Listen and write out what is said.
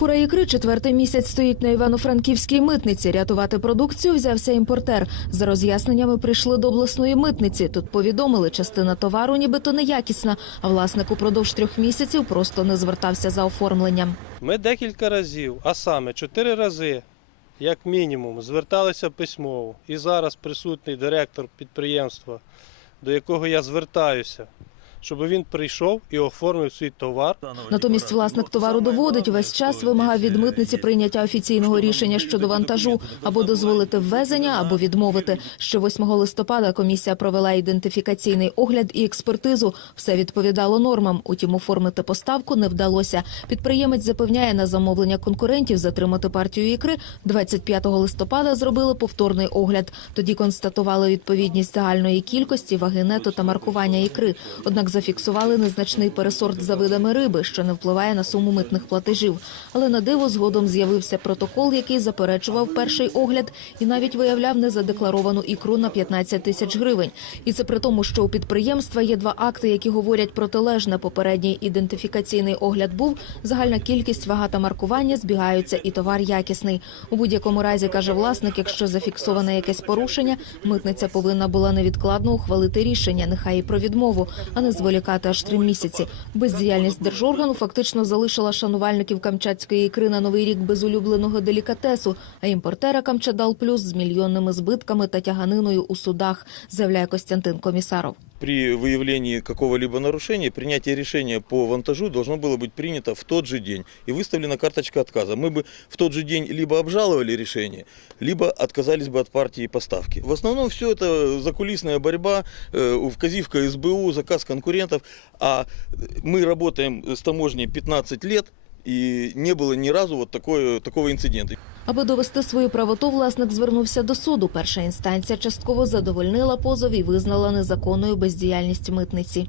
Фура ікри четвертий місяць стоїть на Івано-Франківській митниці. Рятувати продукцію взявся імпортер. За роз'ясненнями прийшли до обласної митниці. Тут повідомили, частина товару нібито неякісна, а власник упродовж трьох місяців просто не звертався за оформленням. Ми декілька разів, а саме чотири рази, як мінімум, зверталися письмово. І зараз присутній директор підприємства, до якого я звертаюся, щоб він прийшов і оформив свій товар. Натомість власник товару доводить весь час вимагав від митниці прийняття офіційного рішення щодо вантажу або дозволити ввезення, або відмовити. Ще 8 листопада комісія провела ідентифікаційний огляд і експертизу. Все відповідало нормам. Утім, оформити поставку не вдалося. Підприємець запевняє на замовлення конкурентів затримати партію ікри. 25 листопада зробили повторний огляд. Тоді констатували відповідність загальної кількості, ваги нету та маркування ікри. Однак зафіксували незначний пересорт за видами риби, що не впливає на суму митних платежів. Але на диво згодом з'явився протокол, який заперечував перший огляд і навіть виявляв незадекларовану ікру на 15 тисяч гривень. І це при тому, що у підприємства є два акти, які говорять протилежне. Попередній ідентифікаційний огляд був загальна кількість, вага та маркування збігаються, і товар якісний. У будь-якому разі каже власник, якщо зафіксоване якесь порушення, митниця повинна була невідкладно ухвалити рішення, нехай і про відмову, а не зволікати аж три місяці. Бездіяльність держоргану фактично залишила шанувальників камчатської ікри на новий рік без улюбленого делікатесу, а імпортера Камчадал Плюс з мільйонними збитками та тяганиною у судах, заявляє Костянтин Комісаров. При выявлении какого-либо нарушения принятие решения по вантажу должно было быть принято в тот же день и выставлена карточка отказа. Мы бы в тот же день либо обжаловали решение, либо отказались бы от партии поставки. В основном все это закулисная борьба, э, вказивка СБУ, заказ конкурентов. А мы работаем с таможней 15 лет, и не было ни разу вот такое, такого инцидента. Аби довести свою правоту, власник звернувся до суду. Перша інстанція частково задовольнила позов і визнала незаконною бездіяльність митниці.